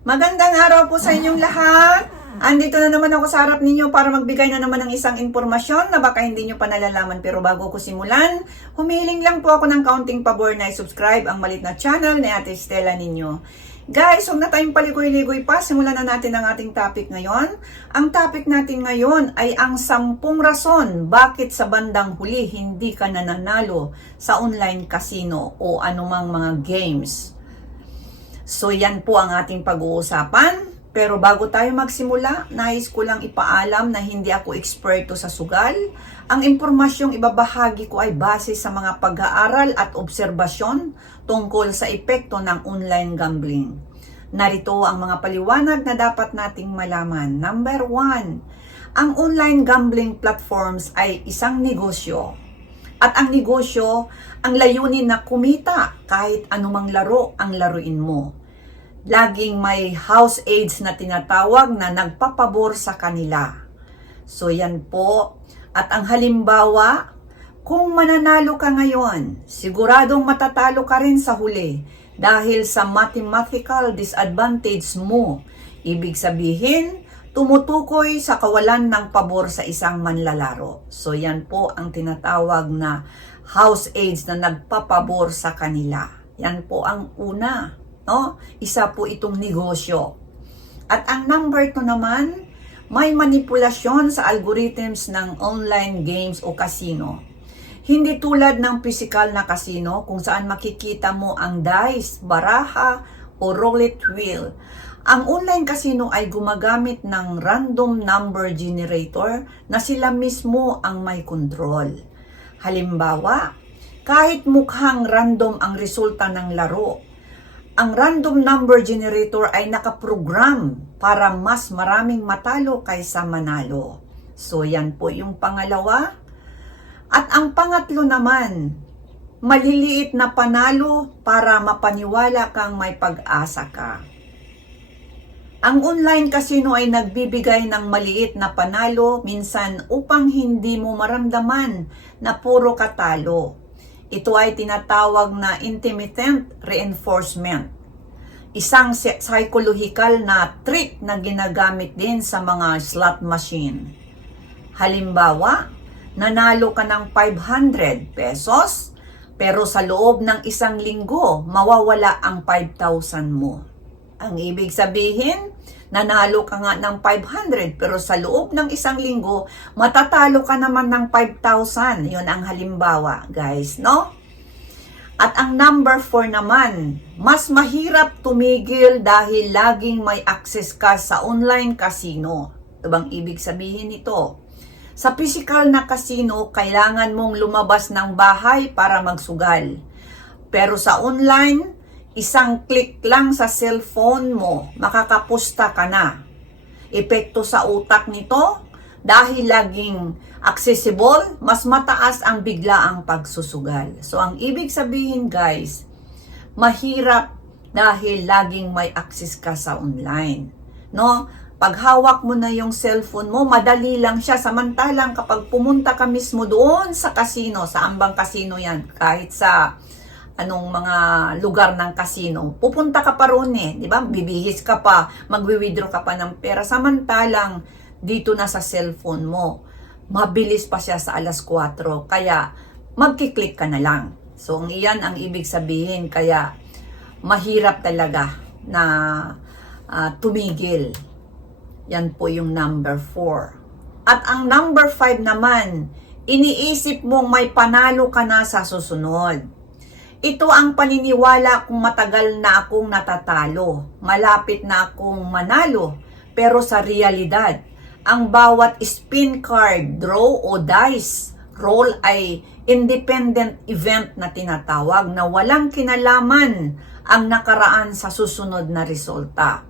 Magandang araw po sa inyong lahat. Andito na naman ako sa harap ninyo para magbigay na naman ng isang impormasyon na baka hindi nyo pa nalalaman. Pero bago ko simulan, humiling lang po ako ng kaunting pabor na i-subscribe ang malit na channel ni Ate Stella ninyo. Guys, huwag na tayong palikoy-ligoy pa. Simulan na natin ang ating topic ngayon. Ang topic natin ngayon ay ang sampung rason bakit sa bandang huli hindi ka nananalo sa online casino o anumang mga games. So yan po ang ating pag-uusapan. Pero bago tayo magsimula, nais ko lang ipaalam na hindi ako eksperto sa sugal. Ang impormasyong ibabahagi ko ay base sa mga pag-aaral at obserbasyon tungkol sa epekto ng online gambling. Narito ang mga paliwanag na dapat nating malaman. Number one, ang online gambling platforms ay isang negosyo. At ang negosyo, ang layunin na kumita kahit anumang laro ang laruin mo laging may house aides na tinatawag na nagpapabor sa kanila. So yan po. At ang halimbawa, kung mananalo ka ngayon, siguradong matatalo ka rin sa huli dahil sa mathematical disadvantage mo. Ibig sabihin, tumutukoy sa kawalan ng pabor sa isang manlalaro. So yan po ang tinatawag na house aides na nagpapabor sa kanila. Yan po ang una. No? Isa po itong negosyo. At ang number 2 naman, may manipulasyon sa algorithms ng online games o casino. Hindi tulad ng physical na casino kung saan makikita mo ang dice, baraha o roulette wheel. Ang online casino ay gumagamit ng random number generator na sila mismo ang may control. Halimbawa, kahit mukhang random ang resulta ng laro, ang random number generator ay nakaprogram para mas maraming matalo kaysa manalo. So yan po yung pangalawa. At ang pangatlo naman, maliliit na panalo para mapaniwala kang may pag-asa ka. Ang online casino ay nagbibigay ng maliit na panalo minsan upang hindi mo maramdaman na puro katalo. Ito ay tinatawag na intermittent reinforcement. Isang psychological na trick na ginagamit din sa mga slot machine. Halimbawa, nanalo ka ng 500 pesos, pero sa loob ng isang linggo, mawawala ang 5,000 mo. Ang ibig sabihin, nanalo ka nga ng 500 pero sa loob ng isang linggo, matatalo ka naman ng 5,000. Yun ang halimbawa, guys, no? At ang number 4 naman, mas mahirap tumigil dahil laging may access ka sa online casino. Ito ibig sabihin nito? Sa physical na casino, kailangan mong lumabas ng bahay para magsugal. Pero sa online, isang click lang sa cellphone mo, makakapusta ka na. Epekto sa utak nito, dahil laging accessible, mas mataas ang biglaang pagsusugal. So ang ibig sabihin guys, mahirap dahil laging may access ka sa online. No? Pag hawak mo na yung cellphone mo, madali lang siya. Samantalang kapag pumunta ka mismo doon sa casino, sa ambang casino yan, kahit sa anong mga lugar ng casino, pupunta ka pa roon eh, di ba? Bibihis ka pa, magwi-withdraw ka pa ng pera. Samantalang dito na sa cellphone mo, mabilis pa siya sa alas 4. Kaya magkiklik ka na lang. So, iyan ang ibig sabihin. Kaya mahirap talaga na uh, tumigil. Yan po yung number 4. At ang number 5 naman, iniisip mong may panalo ka na sa susunod. Ito ang paniniwala kung matagal na akong natatalo. Malapit na akong manalo. Pero sa realidad, ang bawat spin card, draw o dice roll ay independent event na tinatawag na walang kinalaman ang nakaraan sa susunod na resulta.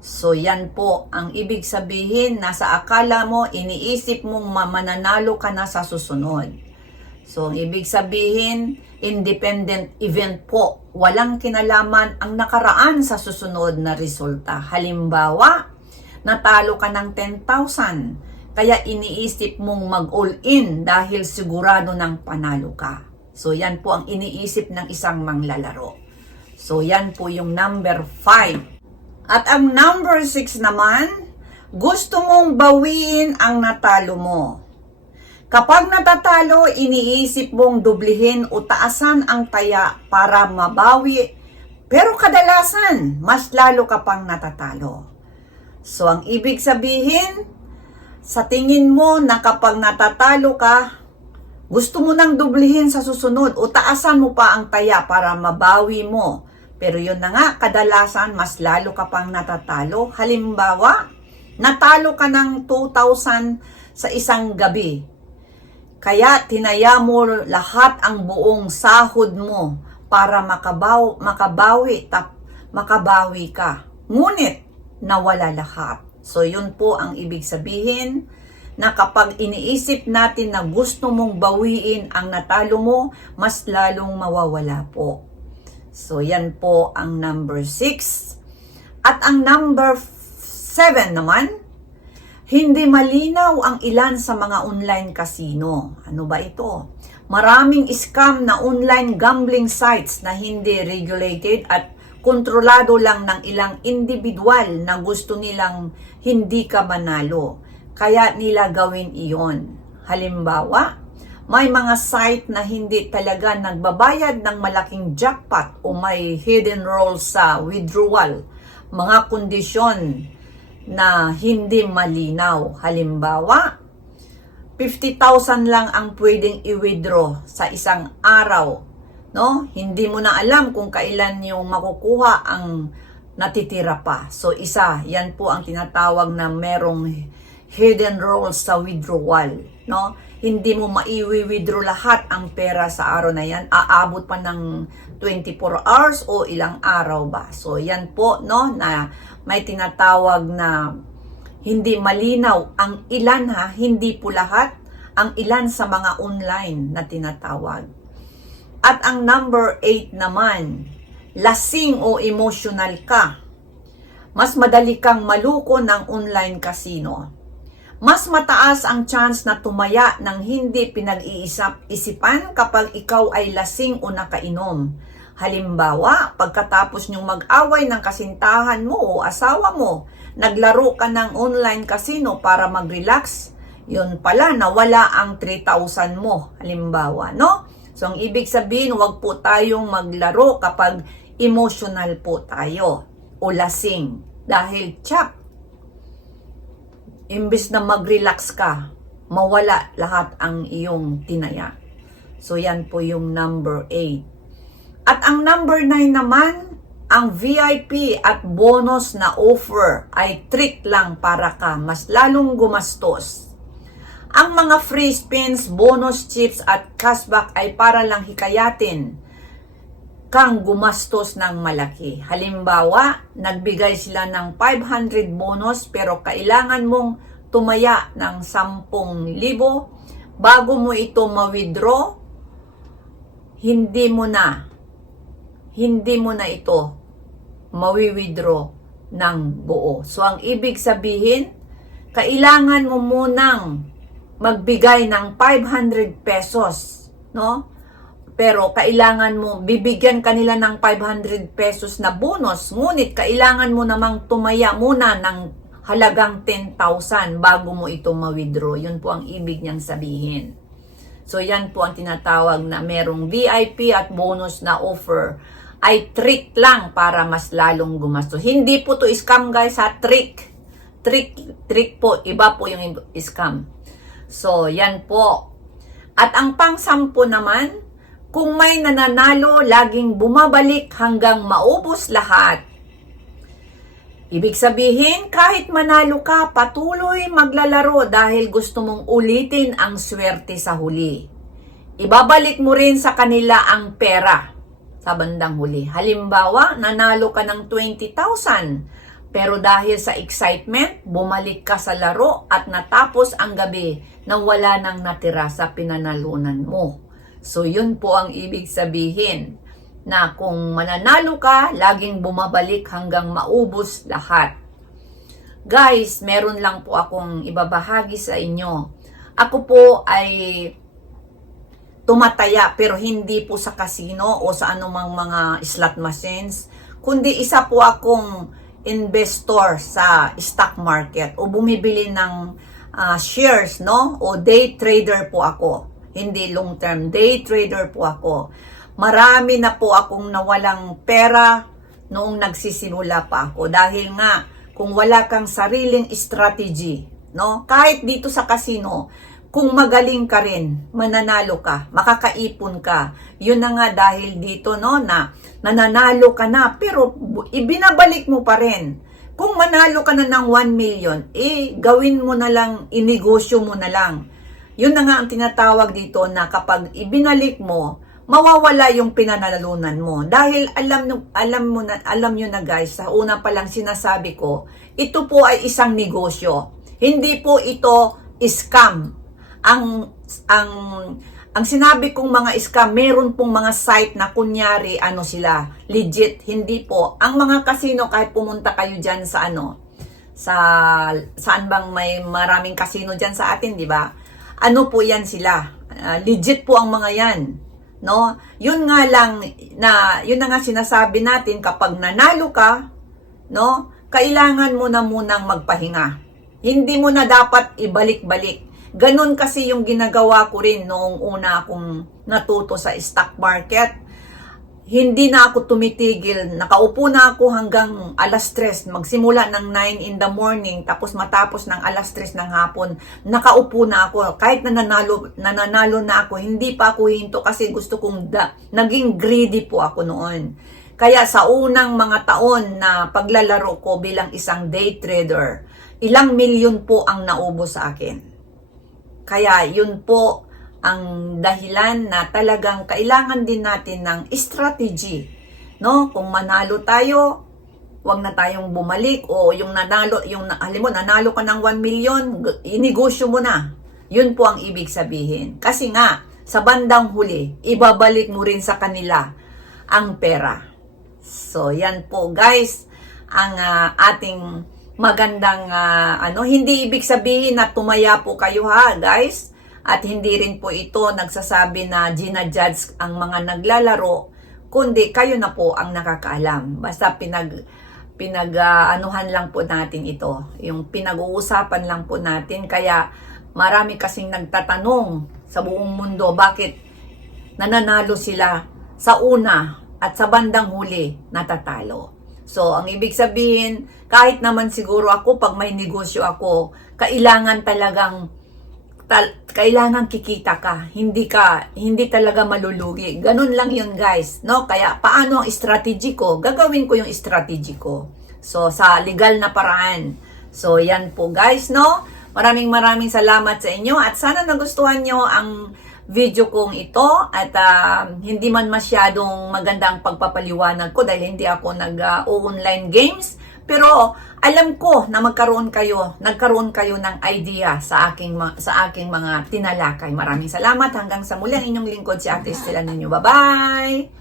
So yan po ang ibig sabihin na sa akala mo iniisip mong mananalo ka na sa susunod. So ang ibig sabihin independent event po. Walang kinalaman ang nakaraan sa susunod na resulta. Halimbawa, natalo ka ng 10,000. Kaya iniisip mong mag-all-in dahil sigurado ng panalo ka. So yan po ang iniisip ng isang manglalaro. So yan po yung number 5. At ang number 6 naman, gusto mong bawiin ang natalo mo. Kapag natatalo, iniisip mong dublihin o taasan ang taya para mabawi. Pero kadalasan, mas lalo ka pang natatalo. So, ang ibig sabihin, sa tingin mo na kapag natatalo ka, gusto mo nang dublihin sa susunod o taasan mo pa ang taya para mabawi mo. Pero yun na nga, kadalasan mas lalo ka pang natatalo. Halimbawa, natalo ka ng 2,000 sa isang gabi. Kaya tinaya mo lahat ang buong sahod mo para makabaw, makabawi, tap, makabawi ka. Ngunit, nawala lahat. So, yun po ang ibig sabihin na kapag iniisip natin na gusto mong bawiin ang natalo mo, mas lalong mawawala po. So, yan po ang number 6. At ang number 7 naman, hindi malinaw ang ilan sa mga online casino. Ano ba ito? Maraming scam na online gambling sites na hindi regulated at kontrolado lang ng ilang individual na gusto nilang hindi ka manalo. Kaya nila gawin iyon. Halimbawa, may mga site na hindi talaga nagbabayad ng malaking jackpot o may hidden rolls sa withdrawal. Mga kondisyon na hindi malinaw. Halimbawa, 50,000 lang ang pwedeng i-withdraw sa isang araw. No? Hindi mo na alam kung kailan yung makukuha ang natitira pa. So isa, yan po ang tinatawag na merong hidden rolls sa withdrawal. No? Hindi mo maiwi-withdraw lahat ang pera sa araw na yan. Aabot pa ng 24 hours o ilang araw ba. So yan po no na may tinatawag na hindi malinaw ang ilan ha, hindi po lahat, ang ilan sa mga online na tinatawag. At ang number 8 naman, lasing o emotional ka. Mas madali kang maluko ng online casino. Mas mataas ang chance na tumaya ng hindi pinag-iisip-isipan kapag ikaw ay lasing o nakainom. Halimbawa, pagkatapos niyong mag-away ng kasintahan mo o asawa mo, naglaro ka ng online casino para mag-relax, yun pala, nawala ang 3,000 mo. Halimbawa, no? So, ang ibig sabihin, wag po tayong maglaro kapag emotional po tayo o lasing. Dahil, tsak, imbis na mag-relax ka, mawala lahat ang iyong tinaya. So, yan po yung number 8. At ang number 9 naman, ang VIP at bonus na offer ay trick lang para ka mas lalong gumastos. Ang mga free spins, bonus chips at cashback ay para lang hikayatin kang gumastos ng malaki. Halimbawa, nagbigay sila ng 500 bonus pero kailangan mong tumaya ng 10,000 bago mo ito ma-withdraw, hindi mo na hindi mo na ito mawi-withdraw ng buo. So, ang ibig sabihin, kailangan mo munang magbigay ng 500 pesos, no? Pero kailangan mo, bibigyan kanila ng 500 pesos na bonus, ngunit kailangan mo namang tumaya muna ng halagang 10,000 bago mo ito ma-withdraw. Yun po ang ibig niyang sabihin. So, yan po ang tinatawag na merong VIP at bonus na offer ay trick lang para mas lalong gumastos. Hindi po to scam guys ha, trick. Trick, trick po, iba po yung scam. So, yan po. At ang pang-sampo naman, kung may nananalo, laging bumabalik hanggang maubos lahat. Ibig sabihin, kahit manalo ka, patuloy maglalaro dahil gusto mong ulitin ang swerte sa huli. Ibabalik mo rin sa kanila ang pera sa bandang huli. Halimbawa, nanalo ka ng 20,000 pero dahil sa excitement, bumalik ka sa laro at natapos ang gabi na wala nang natira sa pinanalunan mo. So yun po ang ibig sabihin na kung mananalo ka, laging bumabalik hanggang maubos lahat. Guys, meron lang po akong ibabahagi sa inyo. Ako po ay tumataya pero hindi po sa casino o sa anumang mga slot machines, kundi isa po akong investor sa stock market o bumibili ng ah, shares, no? O day trader po ako. Hindi long term, day trader po ako. Marami na po akong nawalang pera noong nagsisimula pa ako dahil nga kung wala kang sariling strategy, no? Kahit dito sa casino, kung magaling ka rin, mananalo ka, makakaipon ka. Yun na nga dahil dito no na nananalo ka na pero ibinabalik mo pa rin. Kung manalo ka na ng 1 million, eh gawin mo na lang, inegosyo mo na lang. Yun na nga ang tinatawag dito na kapag ibinalik mo, mawawala yung pinananalunan mo. Dahil alam nyo- alam mo na alam niyo na guys, sa una pa lang sinasabi ko, ito po ay isang negosyo. Hindi po ito scam. Ang ang ang sinabi kong mga scam, meron pong mga site na kunyari ano sila, legit, hindi po. Ang mga casino kahit pumunta kayo diyan sa ano, sa saan bang may maraming casino diyan sa atin, di ba? Ano po 'yan sila? Ah, legit po ang mga 'yan. No? Yun nga lang na yun na nga sinasabi natin kapag nanalo ka, no? Kailangan mo na munang magpahinga. Hindi mo na dapat ibalik-balik. Ganon kasi yung ginagawa ko rin noong una akong natuto sa stock market hindi na ako tumitigil. Nakaupo na ako hanggang alas 3. Magsimula ng 9 in the morning, tapos matapos ng alas 3 ng hapon, nakaupo na ako. Kahit nananalo, nananalo na ako, hindi pa ako hinto kasi gusto kong da, naging greedy po ako noon. Kaya sa unang mga taon na paglalaro ko bilang isang day trader, ilang milyon po ang naubo sa akin. Kaya yun po ang dahilan na talagang kailangan din natin ng strategy. No? Kung manalo tayo, wag na tayong bumalik o yung nanalo, yung alam mo, nanalo ka ng 1 million, inegosyo mo na. Yun po ang ibig sabihin. Kasi nga, sa bandang huli, ibabalik mo rin sa kanila ang pera. So, yan po guys, ang ah, ating magandang ah, ano, hindi ibig sabihin na tumaya po kayo ha, guys. At hindi rin po ito nagsasabi na ginajudge ang mga naglalaro, kundi kayo na po ang nakakaalam. Basta pinag pinag-anuhan lang po natin ito. Yung pinag-uusapan lang po natin. Kaya marami kasing nagtatanong sa buong mundo, bakit nananalo sila sa una at sa bandang huli natatalo. So, ang ibig sabihin, kahit naman siguro ako, pag may negosyo ako, kailangan talagang tal- kailangan kikita ka, hindi ka, hindi talaga malulugi. Ganun lang yun guys, no? Kaya paano ang strategy ko? Gagawin ko yung strategy ko. So, sa legal na paraan. So, yan po guys, no? Maraming maraming salamat sa inyo at sana nagustuhan nyo ang video kong ito at ah, hindi man masyadong maganda ang pagpapaliwanag ko dahil hindi ako nag-online games. Pero alam ko na magkaroon kayo, nagkaroon kayo ng idea sa aking sa aking mga tinalakay. Maraming salamat hanggang sa muli ang inyong lingkod si Ate Estela ninyo. Bye-bye.